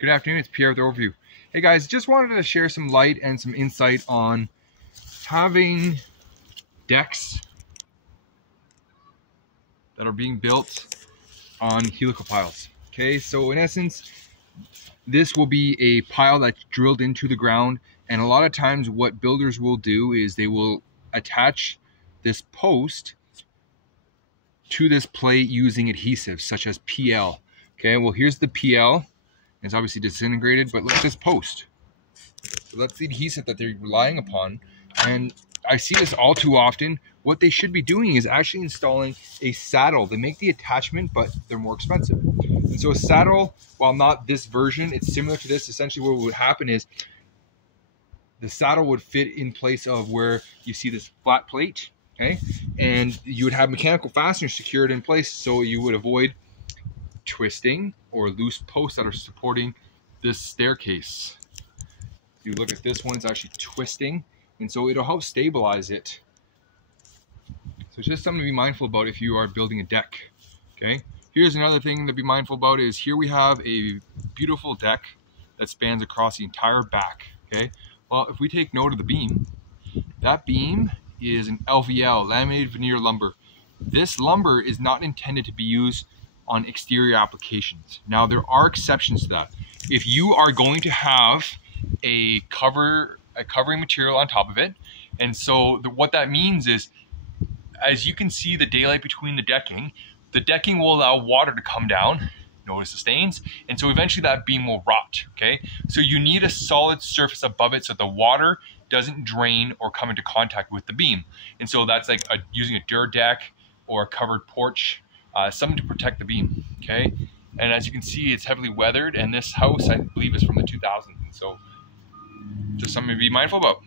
Good afternoon, it's Pierre with the overview. Hey guys, just wanted to share some light and some insight on having decks that are being built on helical piles. Okay, so in essence, this will be a pile that's drilled into the ground, and a lot of times what builders will do is they will attach this post to this plate using adhesives such as PL. Okay, well here's the PL. It's obviously disintegrated, but look at this post. So that's the adhesive that they're relying upon. And I see this all too often. What they should be doing is actually installing a saddle. They make the attachment, but they're more expensive. And so a saddle, while not this version, it's similar to this. Essentially what would happen is the saddle would fit in place of where you see this flat plate, okay? And you would have mechanical fasteners secured in place so you would avoid twisting or loose posts that are supporting this staircase. If you look at this one, it's actually twisting, and so it'll help stabilize it. So it's just something to be mindful about if you are building a deck. Okay, here's another thing to be mindful about is here we have a beautiful deck that spans across the entire back. Okay, well if we take note of the beam, that beam is an LVL, laminated veneer lumber. This lumber is not intended to be used on exterior applications. Now there are exceptions to that. If you are going to have a covering material on top of it, and so what that means is, as you can see the daylight between the decking will allow water to come down. Notice the stains, and so eventually that beam will rot. Okay, so you need a solid surface above it so the water doesn't drain or come into contact with the beam. And so that's like using a dirt deck or a covered porch. Something to protect the beam, okay? And as you can see, it's heavily weathered, and this house, I believe, is from the 2000s. So just something to be mindful about.